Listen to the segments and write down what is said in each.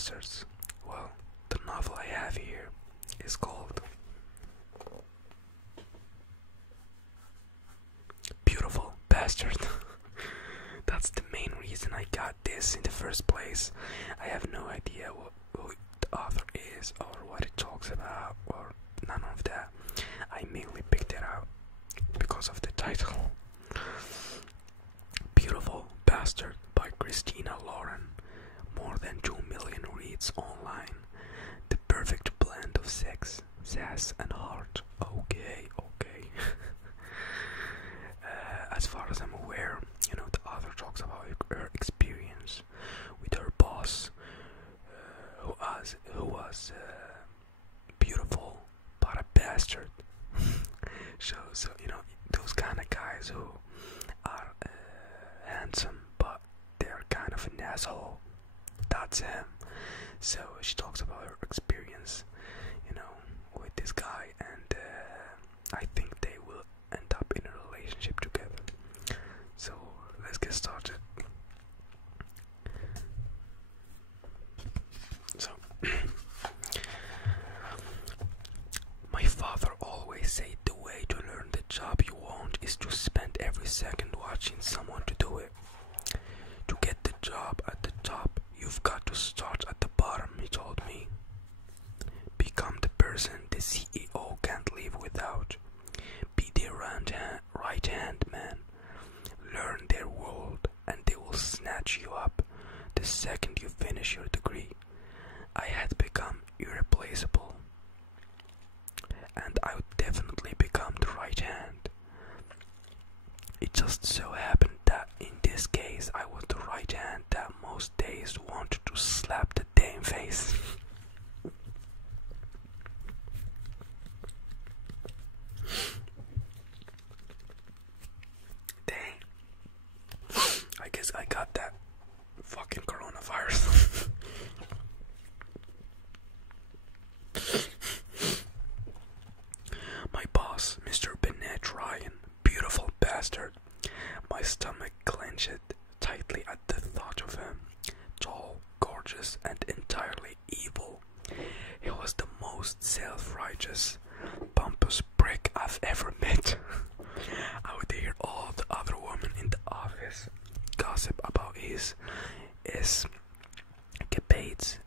Bastards. Well, the novel I have here is called Beautiful Bastard. That's the main reason I got this in the first place. I have no idea who the author is or what it talks about or none of that. I mainly picked it out because of the title. Beautiful Bastard by Christina Lauren. More than 2 million reads online. The perfect blend of sex, sass and heart. Okay. As far as I'm aware, the author talks about her experience with her boss, who was beautiful but a bastard. so those kind of guys who are handsome but they're kind of an asshole. That's him. So she talks about her experience, with this guy, and I think they will end up in a relationship together. So let's get started. So my father always said the way to learn the job you want is to spend every second watching someone to do it. To get the job at the top, you've got to start at the bottom, he told me. Become the person the CEO can't live without. Be their right hand man. Learn their world and they will snatch you up the second you finish your degree. I had become irreplaceable. And I would definitely become the right hand. It just so happened that in this case I was the right hand that most days wanted to slap the damn face. Dang. I guess I got that fucking coronavirus. My boss, Mr. Bennett Ryan, beautiful bastard. My stomach clenched tightly at the thought of him. Tall, gorgeous, and entirely evil. He was the most self-righteous, pompous prick I've ever met. I would hear all the other women in the office gossip about his escapades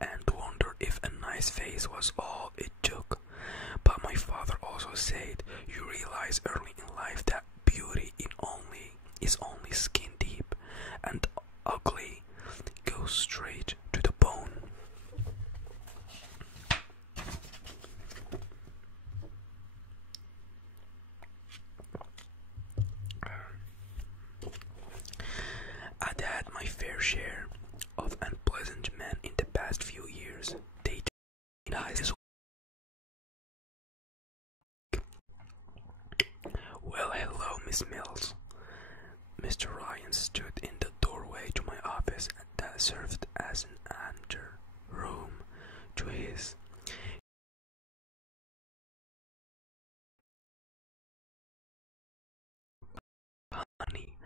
and wonder if a nice face was all it took. But my father also said, you realize early in life that beauty is only skin deep, and ugly goes straight to the bone. I'd had my fair share of unpleasant men in the past few years. They his Well, hello, Miss Mills. Mr. Ryan stood in the doorway to my office that served as an ante room to his. Honey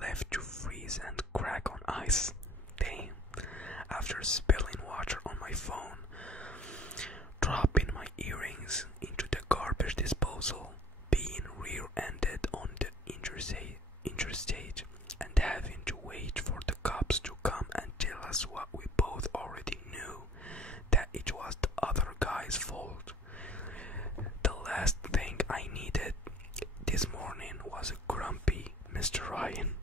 left to freeze and crack on ice. Damn. After spilling water on my phone, dropping my earrings into the garbage disposal, being rear-ended on the interstate, and having to wait for the cops to come and tell us what we both already knew, that it was the other guy's fault. The last thing I needed this morning was a grumpy Mr. Ryan.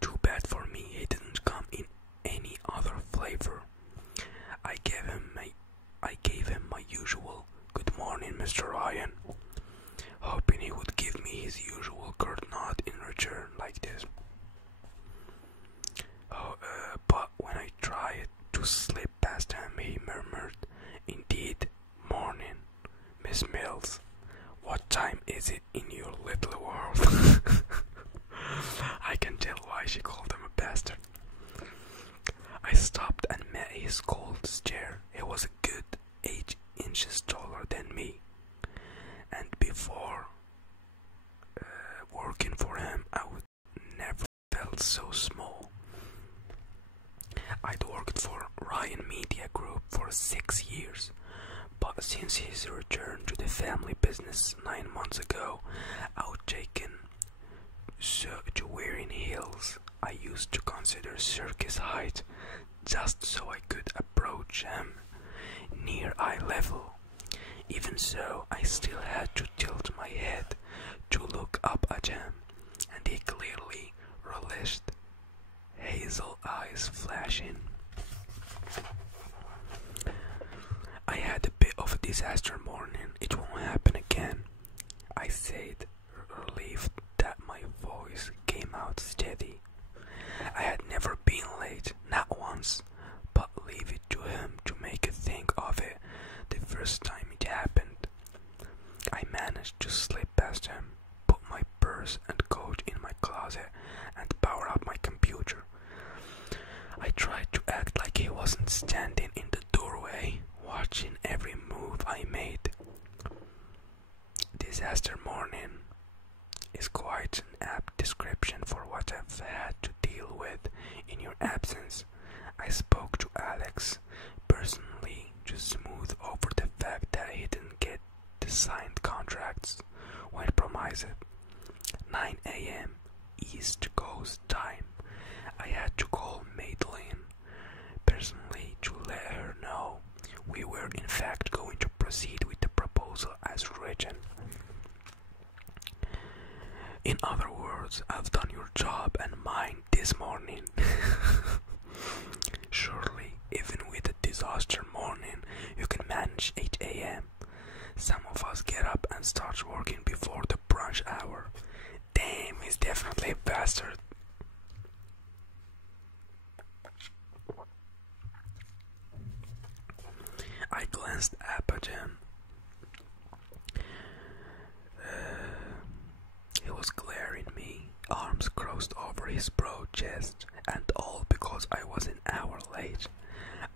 Too bad for me he didn't come in any other flavor. I gave him my usual "Good morning, Mr. Ryan," hoping he would give me his usual curt nod in return like this. But when I tried to slip past him, he murmured, "Indeed, morning, Miss Mills. What time is it in your little world?" I can tell why she called him a bastard. I stopped and met his cold stare. He was a good 8 inches taller than me, and before working for him, I would never Ryan Media Group for 6 years, but since his return to the family business 9 months ago, outtaken to wearing heels, I used to consider circus height just so I could approach him near eye level. Even so, I still had to tilt my head to look up at him, and he clearly relished, hazel eyes flashing. I had a bit of a disaster morning. It won't happen again, I said, relieved that my voice came out steady. I had never been late, not once, but leave it to him to make a thing of it the first time it happened. I managed to slip past him, put my purse and coat in my closet, and power up my computer. I tried to act like he wasn't standing in the doorway, watching every move I made. Disaster morning is quite an apt description for what I've had to deal with in your absence. I spoke to Alex personally to smooth over the fact that he didn't get the signed contracts when promised. 9 a.m. East Coast time. I had to call Madeline personally to let her know we were in fact going to proceed with the proposal as written. In other words, I've done your job and mine this morning. Surely, even with a disaster morning, you can manage 8 a.m. Some of us get up and start working before the brunch hour. Damn, he's definitely a bastard. I glanced up at him. He was glaring me, arms crossed over his broad chest, and all because I was an hour late.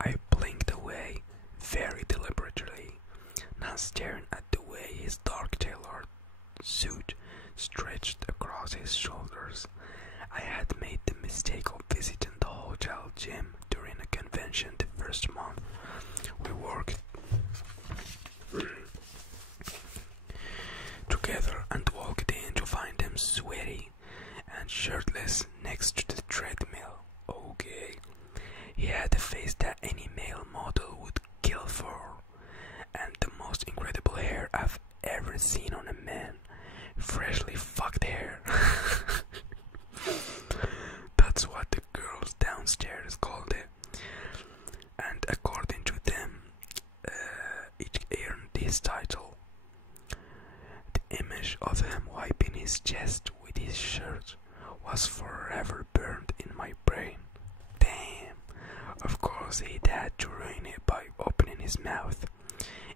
I blinked away, very deliberately, not staring at the way his dark tailored suit stretched across his shoulders. I had made the mistake of visiting the hotel gym during a convention the first month. We worked together and walked in to find him sweaty and shirtless next to the treadmill. Okay. He had a face that any male model would kill for, and the most incredible hair I've ever seen on a man. Freshly fucked hair. That's what the girls downstairs called it. And according to them, it earned his title. The image of him wiping his chest with his shirt was forever burned in my brain. Damn. Of course he'd had to ruin it by opening his mouth.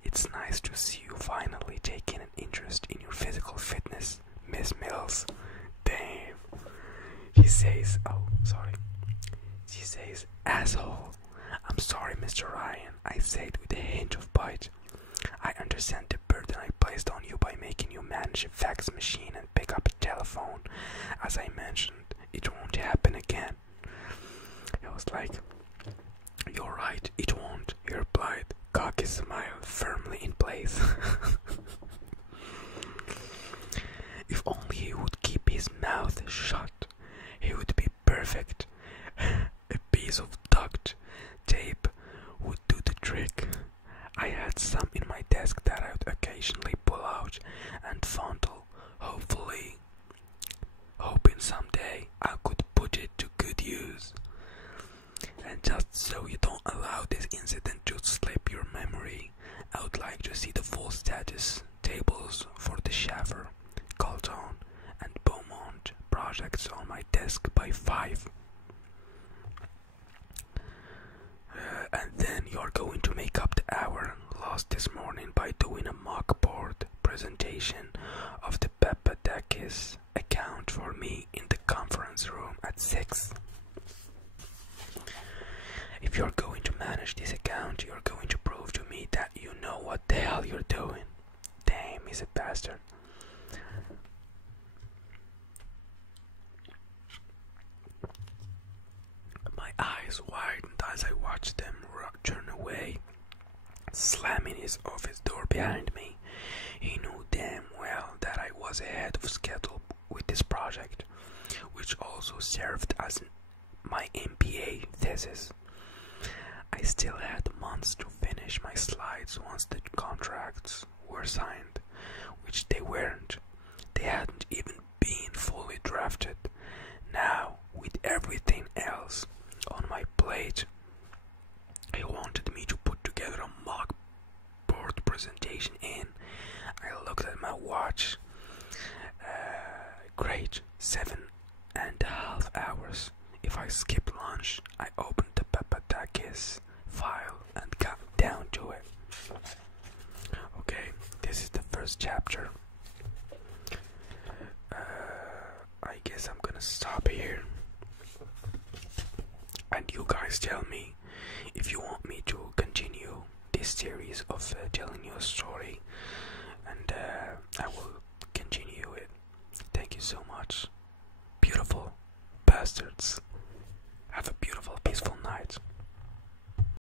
It's nice to see you finally taking an interest in your physical fitness, Miss Mills. Damn. She says, asshole. I'm sorry, Mr. Ryan, I said with a hint of bite. I understand the burden I placed on you by making you manage a fax machine and pick up a telephone. As I mentioned, it won't happen again. I was like, you're right, it won't, he replied, cocky smile firmly in place. If only he would keep his mouth shut, he would be perfect. A piece of duct tape would do the trick. I had some in my desk that I would occasionally pull out and fondle, hoping someday I could put it to good use. And just so you don't allow this incident to slip your memory, I would like to see the full status tables for the Schaffer, Colton, and Beaumont projects on my desk by 5. And then you're going to make up the hour lost this morning by doing a mock board presentation of the Papadakis account for me in the conference room at 6. If you're going to manage this account, you're going to prove to me that you know what the hell you're doing. Damn, he's a bastard. My eyes widened as I watched them run slamming his office door behind me. He knew damn well that I was ahead of schedule with this project, which also served as my MBA thesis. I still had months to finish my slides once the contracts were signed, which they weren't. They hadn't even been fully drafted. Now, with everything else on my plate, he wanted me to put together a mock board presentation and I looked at my watch. Great, 7.5 hours. If I skip lunch, I opened the Papadakis file and got down to it. Okay, this is the first chapter. I guess I'm gonna stop here. And you guys tell me,